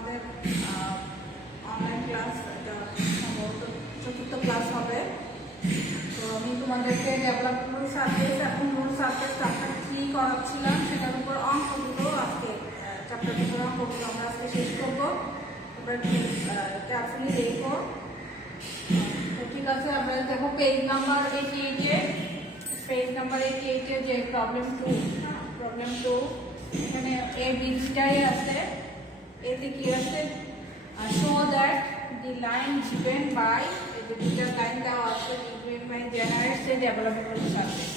আমাদের online class, এটা সম্ভবত চতুর্থ ক্লাস হবে। তো আমি তোমাদেরকে ডেভেলপমেন্ট সার্ফেস এবং নোট সার্ফেস চ্যাপ্টার 3 করাচ্ছিলাম, সেটার উপর অঙ্কগুলো আজকে চ্যাপ্টারের উপর অঙ্কগুলো আমরা আজকে শেষ করবো। তোমরা কেয়ারফুলি দেখো। তো ঠিক আছে, আমরা দেখো পেজ নাম্বার 88-এ, পেজ নাম্বার 88-এ যে প্রবলেম 2 এখানে এ বিটাই আছে। এতে কি আছে, show that the line given by, এই যে দুটো লাইন দেওয়া আছে, given by generates a developable surface,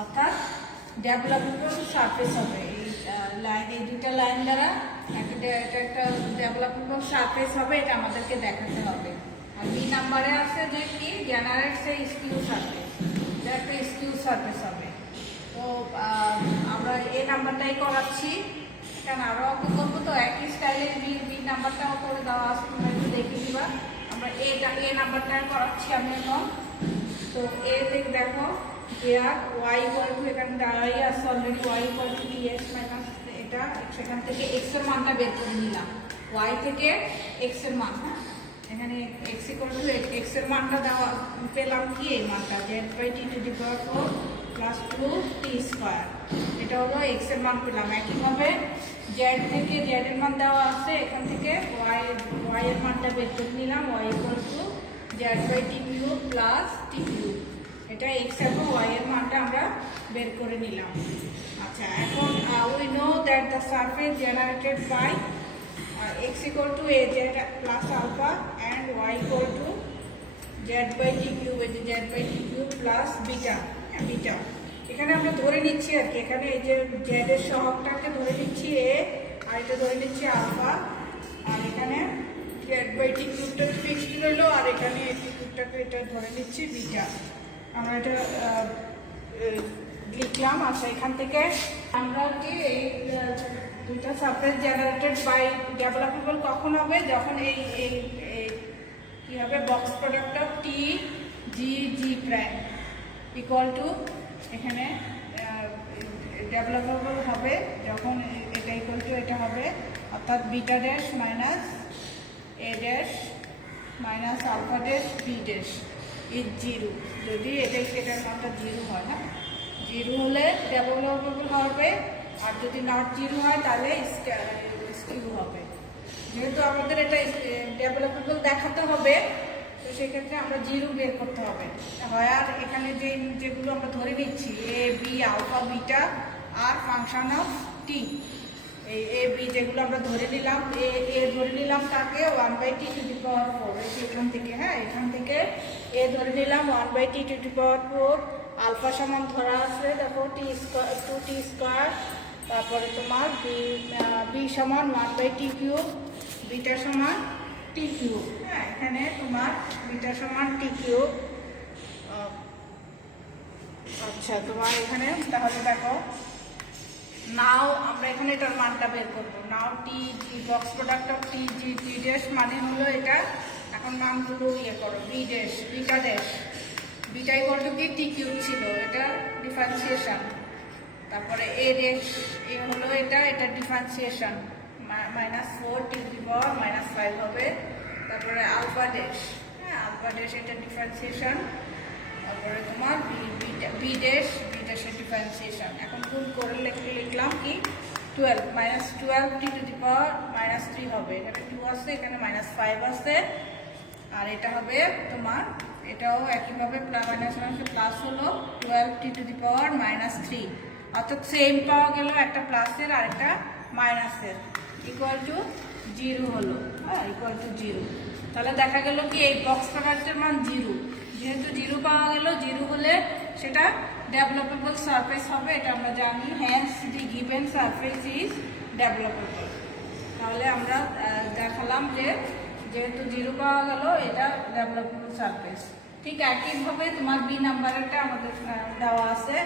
অর্থাৎ ডেভেলপেবল সারফেস হবে এই লাইন, এই দুটো লাইন দ্বারা একটা ডেভেলপেবল সারফেস হবে, এটা আমাদেরকে দেখাতে হবে। আর বি নাম্বারে আছে যে কি জেনারেটস এ স্কিউ সারফেস, এটা একটা স্কিউ সারফেস হবে। তো আমরা এই নাম্বারটাই করাচ্ছি, কারণ আরও অঙ্ক করবো তো একই স্টাইলে বি নাম্বারটাও করে দেওয়া আছে, তোমরা একটু দেখে দিবা। আমরা এ নাম্বারটা করাচ্ছি আমি এখন। তো এতে দেখো দেয়ার ওয়াই ইকুয়াল টু, এখানে দেওয়াই আছে already, y equal to d x minus এটা, সেখান থেকে এক্স এর মানটা বের করে নিলাম, ওয়াই থেকে এক্স এর মান। হ্যাঁ, এখানে এক্স ইকুয়াল টু এক্স এর মানটা দেওয়া পেলাম কি, এই মানটা z by t to the power 4 plus 2t square, এটা হলো এক্স এর মান পেলাম। একইভাবে জেড থেকে জেড এর মান দেওয়া আছে, এখান থেকে ওয়াই এর মানটা বের করে নিলাম, y equal to z by t cube plus t cube, এটা এক্স এবং ওয়াই এর মানটা আমরা বের করে নিলাম। আচ্ছা, এখন we know that the surface generated by x equal to a z plus alpha and y equal to z by t cube, z by t cube plus beta, beta এখানে আমরা ধরে নিচ্ছি আর কি, এখানে এই যে z এর সহগটাকে ধরে নিচ্ছি a, আর এটা ধরে নিচ্ছি আলফা, আর এখানে z by t কিউবটা ফিক্সড রইলো, আর এখানে এই t কিউবটাকে এটা ধরে নিচ্ছি বিটা। আমরা এটা লিখলাম। আচ্ছা, এখান থেকে আমরা কি এই দুইটা সারফেস জেনারেটেড বাই ডেভেলপেবল কখন হবে, যখন এই কি হবে, box product of T G prime equal to, এখানে ডেভেলপেবল হবে যখন এটা ইকুয়াল টু এটা হবে, অর্থাৎ beta dash minus a dash minus alpha dash b dash is zero, যদি এটার মানটা জিরো হয়। হ্যাঁ, জিরো হলে ডেভেলপেবল হবে, আর যদি নট জিরো হয় তাহলে স্কিউ হবে। যেহেতু আমাদের এটা ডেভেলপেবল দেখাতে হবে, তো সেক্ষেত্রে আমরা জিরো বের করতে হবে। হয় আর এখানে যেগুলো আমরা ধরে নিচ্ছি এ বি আলফা বিটা আর ফাংশন অফ টি, এই এ বি যেগুলো আমরা ধরে নিলাম, এ ধরে নিলাম তাকে 1/t টু দি পাওয়ার 4, এখান থেকে, হ্যাঁ এখান থেকে এ ধরে নিলাম 1/t two the power 4, alpha সমান ধরা আছে দেখো টি স্কোয়ার 2t স্কোয়ার, তারপরে তোমার বি সমান 1/t কিউব, বিটা সমান টি কিউব। হ্যাঁ, এখানে তোমার বিটা সমান টি কিউব। আচ্ছা, তোমার এখানে তাহলে দেখো নাও আমরা এখানে এটার মানটা বের করবো। Now T G box product of T G dash মানে হলো এটা, এখন মানগুলো ইয়ে করো, B dash beta dash, beta equal to কি টি কিউব ছিল, এটা ডিফারেন্সিয়েশন, তারপরে এ ড্যাশ এ হলো এটা ডিফারেন্সিয়েশন -4 টি টু দি পাওয়ার -5 হবে, তারপরে আলফা ড্যাশ, হ্যাঁ আলফা ড্যাশ এটা ডিফারেন্সিয়েশন, তারপরে তোমার বি ড্যাশের ডিফারেন্সিয়েশন। এখন গুণ করে লিখলাম কি 12 টি টু দি পাওয়ার -3 হবে, এখানে 2 আছে, এখানে -5 আছে, আর এটা হবে তোমার এটাও একইভাবে প্লাস হলো 12 টি টু দি পাওয়ার -3, অর্থাৎ সেম পাওয়া গেল, একটা প্লাসের আর একটা মাইনাসের, ইকুয়াল টু 0 হলো। হ্যাঁ, ইকুয়াল টু 0, তাহলে দেখা গেল কি এই বক্স প্রোডাক্টের মান 0, যেহেতু 0 পাওয়া গেল, 0 হলে সেটা ডেভেলপেবল সারফেস হবে, এটা আমরা জানি। Hence the given surface is developable. তাহলে আমরা দেখালাম যে যেহেতু 0 পাওয়া গেল, এটা ডেভেলপেবল সারফেস। ঠিক একইভাবে তোমার বি নাম্বারটা আমাদের দেওয়া আছে,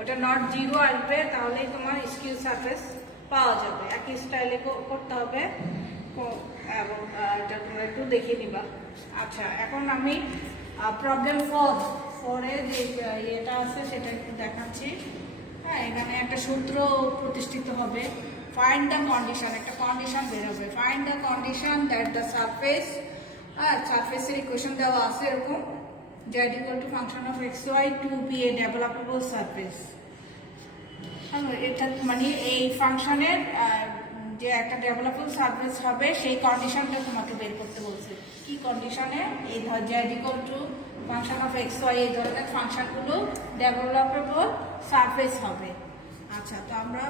ওটা নট 0 আসবে, তাহলেই তোমার স্কিউ সারফেস পাওয়া যাবে। একই স্টাইলে করতে হবে এবং এটা তোমরা একটু দেখে নিবা। আচ্ছা, এখন আমি প্রবলেম 4-এ যে ইয়েটা আছে সেটা একটু দেখাচ্ছি। হ্যাঁ, এখানে একটা সূত্র প্রতিষ্ঠিত হবে, ফাইন্ড দ্য কন্ডিশন, একটা কন্ডিশন বেরোবে। Find the condition that the surface, সারফেসের ইকুয়েশন দেওয়া আছে এরকম, z equal to function of xy to be a developable surface। এটা মানে এই ফাংশনের যে একটা ডেভেলপেবল সারফেস হবে সেই কন্ডিশনটা তোমাকে বের করতে বলছে। কি কন্ডিশনে? এই ধর z equal to function of xy এই ধরনের ফাংশনগুলো ডেভেলপেবল সারফেস হবে। আচ্ছা, তো আমরা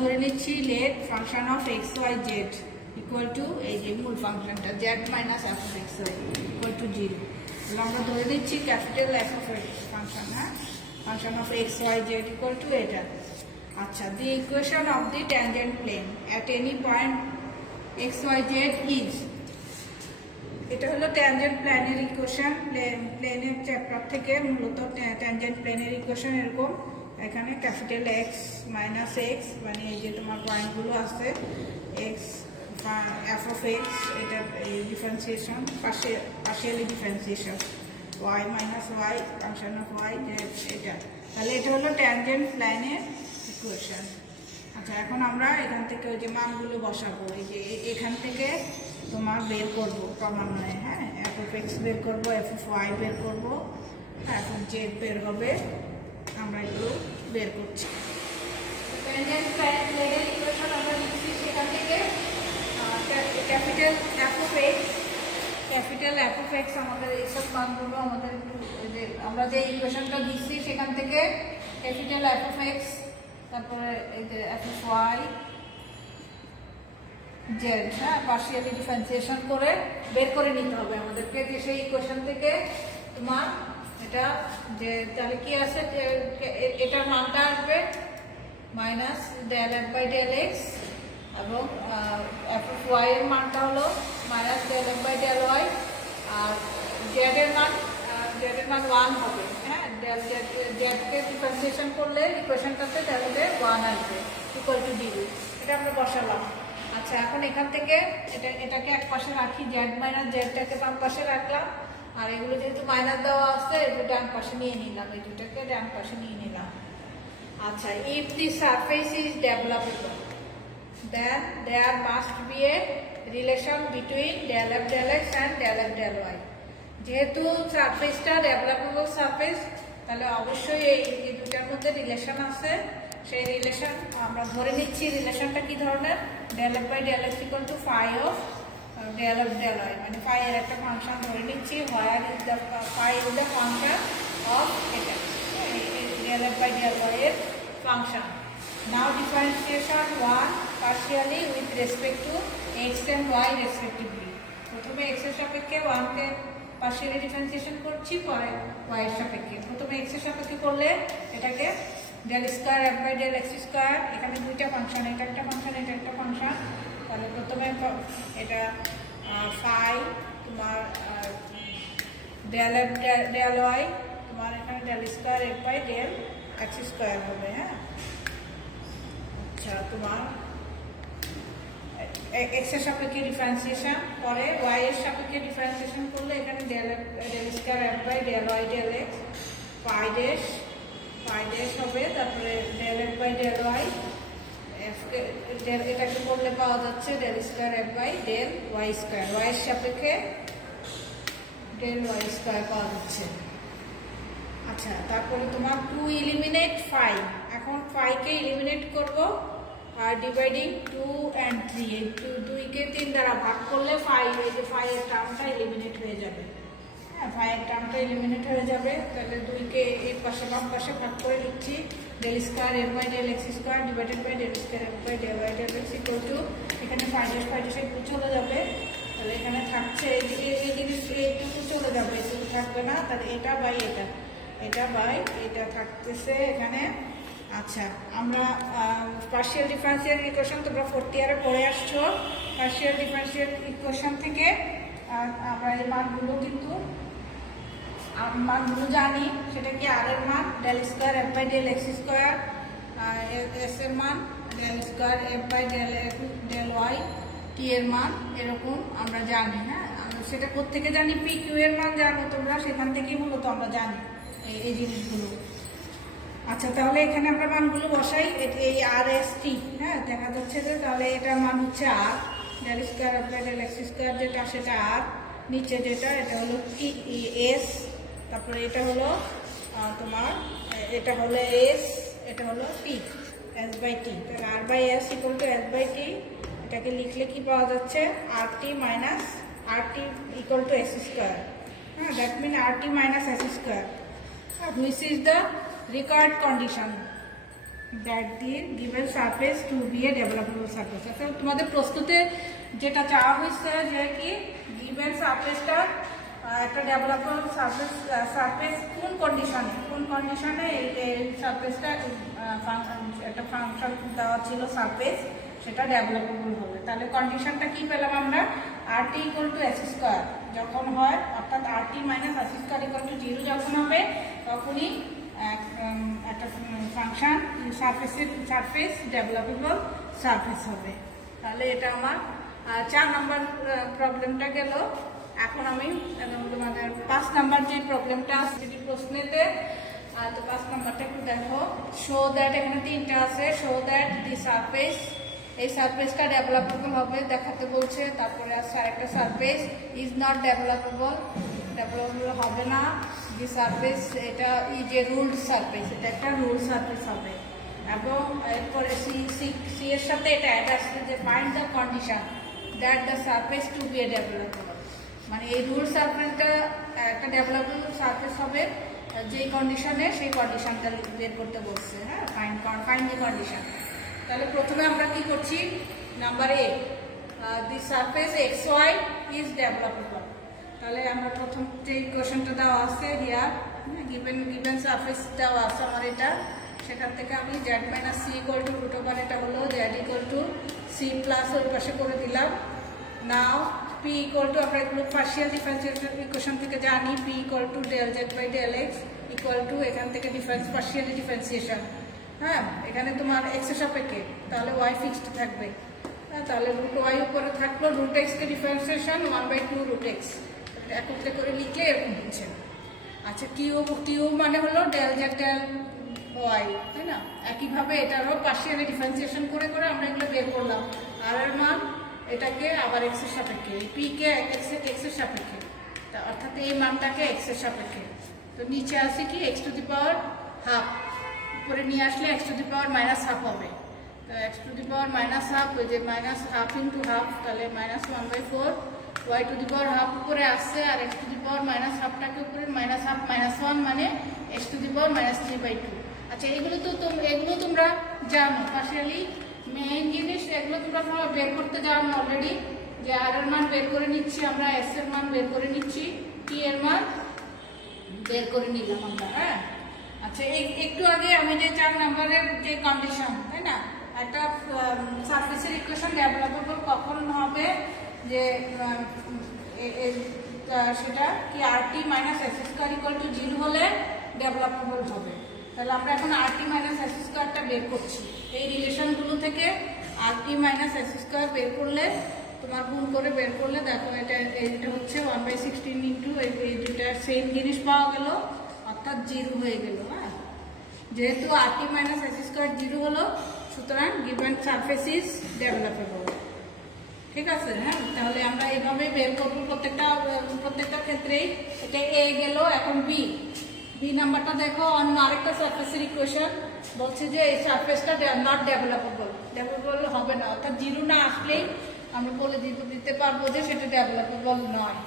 ধরে নিচ্ছি let function of xy z equal to এই যে মূল ফাংশনটা z minus f of xy equal to 0। আমরা ধরে নিচ্ছি capital f of x function, হ্যাঁ, function of xy z equal to এটা। আচ্ছা, the equation of the tangent plane at any point xy z is, এটা হলো ট্যানজেন্ট প্লেনের equation. প্লেনের চ্যাপ্টার থেকে মূলত ট্যানজেন্ট প্লেনের ইকুয়েশন এরকম। এখানে ক্যাপিটাল এক্স মাইনাস এক্স, মানে এই যে তোমার পয়েন্টগুলো আছে এক্স এফ অফ এক্স, এটা differentiation partially differentiation, y minus y function of y, এটা। তাহলে এটা হলো ট্যানজেন্ট প্লেনের ইকুয়েশন। আচ্ছা, এখন আমরা এখান থেকে ওই যে মানগুলো বসাবো, এই যে এখান থেকে তোমার বের করবো ক্রমান্বয়ে, হ্যাঁ, এফ অফ এক্স বের করবো, এফ অফ ওয়াই বের করবো, এফ অফ জেড বের হবে। আমরা এগুলো বের করছি। ট্যানজেন্ট প্লেনের ইকুয়েশন আমরা লিখছি, সেখান থেকে ক্যাপিটাল এফ অফ এক্স আমাদের এইসব মানগুলো আমাদের যে আমরা যে ইকুয়েশনটা দিচ্ছি সেখান থেকে ক্যাপিটাল এফ অফ এক্স, তারপরে এই যে এফ অফ ওয়াই জেড, হ্যাঁ, পার্শিয়ালি ডিফারেন্সিয়েশন করে বের করে নিতে হবে আমাদেরকে। যে সেই ইকুয়েশন থেকে তোমার এটা যে তাহলে কি আছে, এটার মানটা আসবে minus del f by del x, এবং এফ অফ ওয়াই এর মানটা হলো minus del f by del y, আর জেড এর মান 1 হবে, হ্যাঁ, ডেল জেডকে ডিফারেন্সিয়েশন করলে ইকুয়েশনটাতে তাহলে 1 আসবে ইকুয়াল টু 0। এটা আমরা বসালাম। আচ্ছা, এখন এখান থেকে এটাকে এক পাশে রাখি, জেড মাইনাস জেডটাকে বাম পাশে রাখলাম, আর এগুলো যেহেতু মাইনাস দেওয়া আছে এগুলো ডান পাশে নিয়ে নিলাম, এই দুটাকে ডান পাশে নিয়ে নিলাম। আচ্ছা, if the surface is developable then there must be a relation between del f del x and del f del y। যেহেতু সারফেসটা ডেভেলপেবল সারফেস, তাহলে অবশ্যই এই দুটার মধ্যে রিলেশন আছে। সেই রিলেশন আমরা ধরে নিচ্ছি, রিলেশনটা কি ধরনের, del f by del x equal to phi of del f del y, মানে phi এর একটা ফাংশন ধরে নিচ্ছি, where is the phi is the function of এটা del f by del y এর function. Now differentiation 1 partially with respect to x and y respectively। প্রথমে x এর সাপেক্ষে 1 কে পার্শিয়ালি ডিফারেন্সিয়েশন করছি, পরে y এর সাপেক্ষে। প্রথমে x এর সাপেক্ষে করলে এটাকে del square f by del x square, এখানে দুইটা ফাংশন, এটা একটা ফাংশন, এটা একটা ফাংশন। তাহলে প্রথমে এটা phi তোমার del f del y, তোমার এখানে del square f by del x square হবে, হ্যাঁ। আচ্ছা, তোমার x এর সাপেক্ষে ডিফারেন্সিয়েশন, পরে y এর সাপেক্ষে ডিফারেন্সিয়েশন করলে এখানে del square f by del y del x phi dash হবে, তারপরে del f by del y f কে এটাকে করলে পাওয়া যাচ্ছে del square f by del y square, y এর সাপেক্ষে del y স্কয়ার পাওয়া যাচ্ছে। আচ্ছা, তারপরে তোমার টু এলিমিনেট phi, এখন phi কে এলিমিনেট করব, আর ডিভাইডিং 2 and 3, এই 2 কে 3 দ্বারা ভাগ করলে phi, এই যে phi এর টার্মটা এলিমিনেট হয়ে যাবে, হ্যাঁ, phi এর টার্মটা এলিমিনেট হয়ে যাবে। তাহলে 2 কে এই পাশে বাম পাশে ভাগ করে লিখছি, del square f by del x square divided by del square f by del y del x equal to, এখানে phi ড্যাশ চলে যাবে। তাহলে এখানে থাকছে এই জিনিস এইটুকু চলে যাবে, এইটুকু থাকবে না, তাহলে এটা বাই এটা বাই এটা থাকতেছে এখানে। আচ্ছা, আমরা পার্শিয়াল ডিফারেন্সিয়াল ইকুয়েশন তোমরা 4th ইয়ারে পড়ে আসছো। পার্শিয়াল ডিফারেন্সিয়াল ইকুয়েশন থেকে আমরা এই মানগুলো জানি, সেটা কি আর এর মান del square f by del x square, S এর মান del square f by del y, টি এর মান এরকম আমরা জানি, হ্যাঁ। সেটা কোত্থেকে জানি, পি কিউ এর মান জানো তোমরা, সেখান থেকেই মূলত আমরা জানি এই জিনিসগুলো। আচ্ছা, তাহলে এখানে আমরা মানগুলো বসাই। এই আর এস টি, হ্যাঁ, দেখা যাচ্ছে যে তাহলে এটার মান হচ্ছে R, del square of del X square যেটা সেটা আর, নিচে যেটা এটা হলো টি এস, তারপরে এটা হলো তোমার এটা হলো এস, এটা হলো টি, এস বাই টি। তাহলে R by S equal to S by T, এটাকে লিখলে কি পাওয়া যাচ্ছে, R T minus R T equal to S square. হ্যাঁ, that mean R T minus S square, which is the required condition that the given surface to be a developable surface। আচ্ছা, তোমাদের প্রশ্নতে যেটা চাওয়া হয়েছে যে কি given সারফেসটা একটা ডেভেলপেবল surface কোন কন্ডিশনে এই সারফেসটা একটা ফাংশন দেওয়া ছিল সারফেস, সেটা ডেভেলপেবল হবে। তাহলে কন্ডিশনটা কি পেলাম আমরা, R T equal to S square যখন হয়, অর্থাৎ R T minus S square equal to 0 যখন হবে, তখনই একটা ফাংশন সারফেস ডেভেলপেবল সারফেস হবে। তাহলে এটা আমার 4 নম্বর প্রবলেমটা গেল। এখন আমি তোমাদের 5 নম্বর যে প্রবলেমটা আছে যদি প্রশ্নেতে, তো 5 নম্বরটা একটু দেখো। শো দ্যাট, এখানে 3টা আছে। শো দ্যাট দি সারফেস, এই সারফেসটা ডেভেলপেবল হবে দেখাতে বলছে। তারপরে আছে আরেকটা সারফেস ইজ নট ডেভেলপেবল হবে না। যে সারফেস এটা যে রুলড সারফেস, এটা একটা রুলড সারফেস হবে। এবং এরপরে সি এর সাথে এটা অ্যাড আসছে যে find the condition that the surface to be a developable, মানে এই রুলড সারফেসটা একটা ডেভেলপেবল সারফেস হবে যেই কন্ডিশনে, সেই কন্ডিশনটা বের করতে বলছে। হ্যাঁ, ফাইন্ড দি কন্ডিশন। তাহলে প্রথমে আমরা কি করছি, number A, the surface X Y is developable. তাহলে আমরা প্রথম যে ইকুয়েশনটা দেওয়া আছে হিয়ার, গিভেন সারফেস দেওয়া আছে আমার এটা, সেখান থেকে আমি z minus c equal to root over, এটা হলো z equal to c plus ওই পাশে করে দিলাম। নাও পি ইকুয়াল টু, আমরা এগুলো পার্শিয়াল ডিফারেন্সিয়েশন ইকুয়েশন থেকে জানি, p equal to del z by del x equal to, এখান থেকে পার্শিয়ালি ডিফারেন্সিয়েশন। হ্যাঁ, এখানে তোমার এক্স এর সাপেক্ষে, তাহলে ওয়াই ফিক্সড থাকবে। হ্যাঁ, তাহলে রুট ওয়াই উপরে থাকলো, রুট এক্সকে ডিফারেন্সিয়েশন 1/2 রুট এক্স একত্রে করে লিখলে এরকম হচ্ছে। আচ্ছা, কিউ মানে হলো ডেল জেড ডেল ওয়াই, তাই না? একইভাবে এটারও পার্শিয়ালি ডিফারেন্সিয়েশন করে করে আমরা এগুলো বের করলাম। আর এর মান এটাকে আবার এক্স এর সাপেক্ষে, পি কে এক্স এর সাপেক্ষে, অর্থাৎ এই মানটাকে এক্স এর সাপেক্ষে। তো নিচে আসে কি X to the power half, উপরে নিয়ে আসলে X to the power minus half হবে। তো X to the power minus half, ওই যে মাইনাস হাফ ইন্টু হাফ, তাহলে minus 1/4, Y to the power half উপরে আসছে, আর X to the power minus হাফটাকে উপরে মাইনাস হাফ মাইনাস 1, মানে X to the power minus 3/2। আচ্ছা, এগুলো তোমরা জানো, পার্শিয়ালি মেইন জিনিস এগুলো তোমরা বের করতে জানো অলরেডি, যে আর এর মান বের করে নিচ্ছি আমরা, এস এর মান বের করে নিচ্ছি, টি এর মান বের করে নিলাম আমরা। হ্যাঁ, আচ্ছা, একটু আগে আমি যে 4 নম্বরের যে কন্ডিশন, তাই না, একটা সারফেসের ইকুয়েশন ডেভেলপেবল কখন হবে, যে সেটা কি R T minus S square equal to 0 হলে ডেভেলপেবল হবে। তাহলে আমরা এখন আর টি মাইনাস এস স্কোয়ারটা বের করছি। এই রিলেশনগুলো থেকে আর টি মাইনাস এস স্কোয়ার বের করলে, তোমার গুণ করে বের করলে দেখো এটা হচ্ছে 1/16 ইন্টু এই দুটার সেম জিনিস পাওয়া গেল, অর্থাৎ 0 হয়ে গেল। হ্যাঁ, যেহেতু আর টি মাইনাস এস স্কোয়ার 0 হলো, সুতরাং গিভেন সারফেস ইজ ডেভেলপেবল। ঠিক আছে? হ্যাঁ, তাহলে আমরা এইভাবে বের করবো প্রত্যেকটা ক্ষেত্রেই। এটা এ গেল, এখন বি নাম্বারটা দেখো, অন্য আরেকটা সারফেসের ইকুয়েশন বলছে যে এই সারফেসটা নট ডেভেলপেবল হবে না, অর্থাৎ 0 না আসলেই আমরা বলে দিতে পারবো যে সেটা ডেভেলপেবল নয়।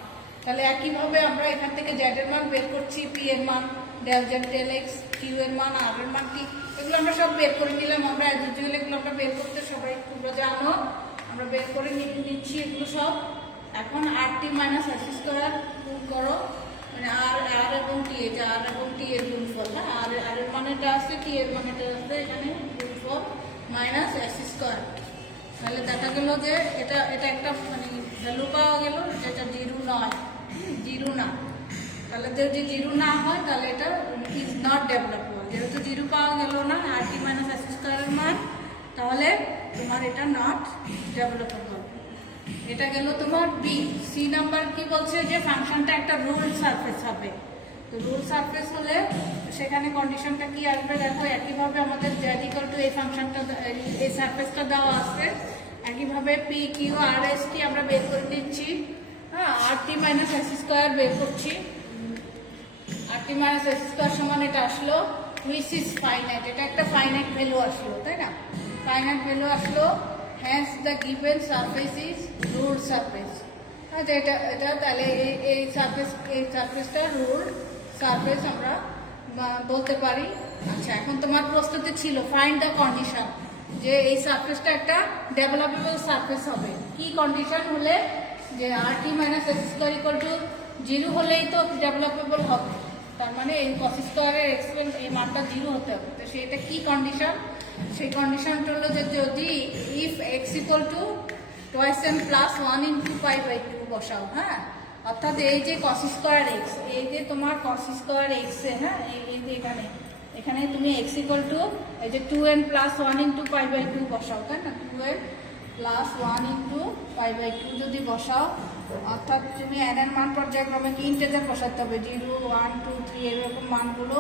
তাহলে একইভাবে আমরা এখান থেকে জেড এর মান বের করছি, পি এর মান del z del x, q এর মান আর এর মান কি, এগুলো আমরা সব বের করে নিলাম। আমরা ইউজুয়ালি এগুলো আমরা বের করতে সবাই তোমরা জানো, আমরা বের করে নিচ্ছি এগুলো সব। এখন আর টি মাইনাস এস স্কোয়ার গুণ করো, মানে আর এবং টি, এটা আর এবং টি এর গুণফল। হ্যাঁ, আর এর মানেটা আছে, টি এর মানেটা আছে এখানে গুণফল মাইনাস এস স্কোয়ার। তাহলে দেখা গেল যে এটা একটা মানে ভ্যালু পাওয়া গেল যেটা 0 নয়, 0 না। তাহলে যদি 0 না হয় তাহলে এটা ইজ নট ডেভেলপেবল। যেহেতু 0 পাওয়া গেল না আর টি মাইনাস এস স্কোয়ারের মান, তাহলে তোমার এটা নট ডেভেলপেবল। এটা গেল তোমার বি। সি নাম্বার কি বলছে, যে ফাংশনটা একটা রুলড সারফেস হবে। তো রুল সারফেস হলে সেখানে কন্ডিশনটা কি আসবে দেখো, একইভাবে আমাদের z ইকুয়াল টু এই ফাংশনটা, এই সারফেসটা দেওয়া আছে, একইভাবে P Q R S T আমরা বের করে নিচ্ছি। হ্যাঁ, আর টি মাইনাস এস স্কোয়ার বের করছি। আর টি মাইনাস এস স্কোয়ার সমান এটা আসলো হুইচ ইজ ফাইনাইট, এটা একটা ফাইনাইট ভ্যালু আসলো, তাই না? ফাইনাইট ভ্যালু আসলো, hence the given surface is ruled surface. আচ্ছা, এটা তাহলে এই সারফেসটা রুলড সারফেস আমরা বলতে পারি। আচ্ছা, এখন তোমার প্রশ্নতে ছিল ফাইন্ড দ্য কন্ডিশন, যে এই সারফেসটা একটা ডেভেলপেবল সারফেস হবে। কি কন্ডিশন হলে, যে R T minus S square equal to 0 হলেই তো ডেভেলপেবল হবে, তার মানে এই কস স্কোয়ারের এক্সপেন্স এই মানটা 0 হতে হবে। তো সেটা কি কন্ডিশন? সেই কন্ডিশনটা হলো যে যদি if x equal to twice m plus 1 into pi by 2 বসাও। হ্যাঁ, অর্থাৎ এই যে কস স্কোয়ার এক্স, এই যে তোমার কস স্কোয়ার এক্স, হ্যাঁ এই যে এখানে তুমি এক্স ইকুয়াল টু এই যে 2n plus 1 into pi by 2 বসাও, তাই না? 2n plus 1 into pi by 2 যদি বসাও, অর্থাৎ তুমি n এর মান পর্যায়ক্রমে কি ইন্টেজার বসাতে হবে, 0 1 2 3 এরকম মানগুলো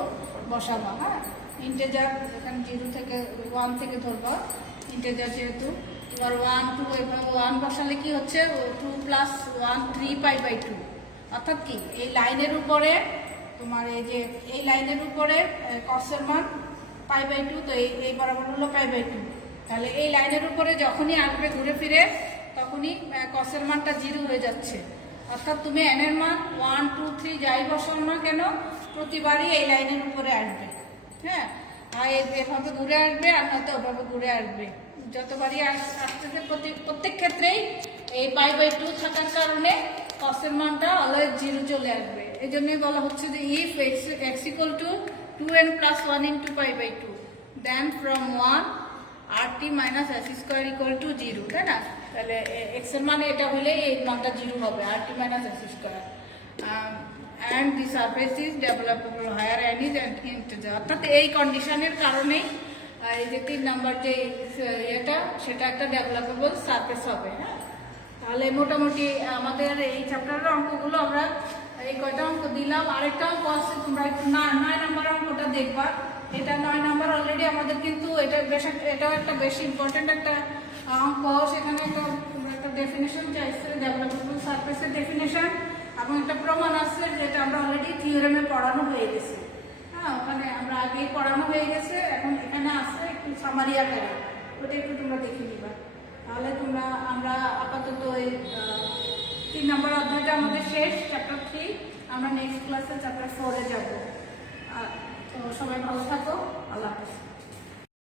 বসাবা। হ্যাঁ, ইন্টেজার এখানে 0 থেকে 1 থেকে ধরবা, ইন্টেজার যেহেতু। এবার 1 2 এভাবে 1 বসালে কি হচ্ছে, 2 প্লাস 1 3 পাই বাই 2, অর্থাৎ কি এই লাইনের উপরে তোমার এই লাইনের উপরে কসের মান পাই বাই 2, তো এই বরাবর হলো পাই বাই 2। তাহলে এই লাইনের উপরে যখনই আসবে ঘুরে ফিরে, তখনই কসের মানটা 0 হয়ে যাচ্ছে। অর্থাৎ তুমি n এর মান 1 2 3 যাই বসাও না কেন, প্রতিবারই এই লাইনের উপরে আসবে। হ্যাঁ, আর এভাবে ঘুরে আসবে, আর নয়তো ওভাবে ঘুরে আসবে। যতবারই আসতেছে প্রত্যেক ক্ষেত্রেই এই পাই বাই 2 থাকার কারণে কসের মানটা অলওয়েজ 0 চলে আসবে। এই জন্যই বলা হচ্ছে যে if x equal to 2n plus 1 into pi by 2, then from 1 r T minus S square equal to 0, তাই না? তাহলে এক্স এর মানে এটা হলে এই মানটা 0 হবে, R T minus S square. And the surface is developable where n is integer. অর্থাৎ এই কন্ডিশনের কারণেই এই যে 3 নাম্বার যে সেটা একটা ডেভেলপেবল সারফেস হবে। হ্যাঁ, তাহলে মোটামুটি আমাদের এই চ্যাপ্টারের অঙ্কগুলো আমরা এই কয়টা অঙ্ক দিলাম। আরেকটা অঙ্ক আছে, তোমরা একটু 9 নাম্বার অঙ্কটা দেখবা। এটা 9 নাম্বার অলরেডি আমাদের, কিন্তু এটাও একটা বেশি ইম্পর্টেন্ট একটা অঙ্ক। সেখানে একটা ডেফিনেশন চাইছে, ডেভেলপেবল সারফেসের ডেফিনেশন, এবং একটা প্রমাণ আছে যেটা আমরা অলরেডি থিওরেমে পড়ানো হয়ে গেছে। হ্যাঁ, ওখানে আমরা আগেই পড়ানো হয়ে গেছে, এখন এখানে আসছে একটু সামারি আকারে, ওটা একটু তোমরা দেখে নিবা। তাহলে আমরা আপাতত এই 3 নম্বর অধ্যায়টা আমাদের শেষ, চ্যাপ্টার 3। আমরা নেক্সট ক্লাসে চ্যাপ্টার 4-এ যাবো। তো সবাই ভালো থাকো, আল্লাহ হাফেজ।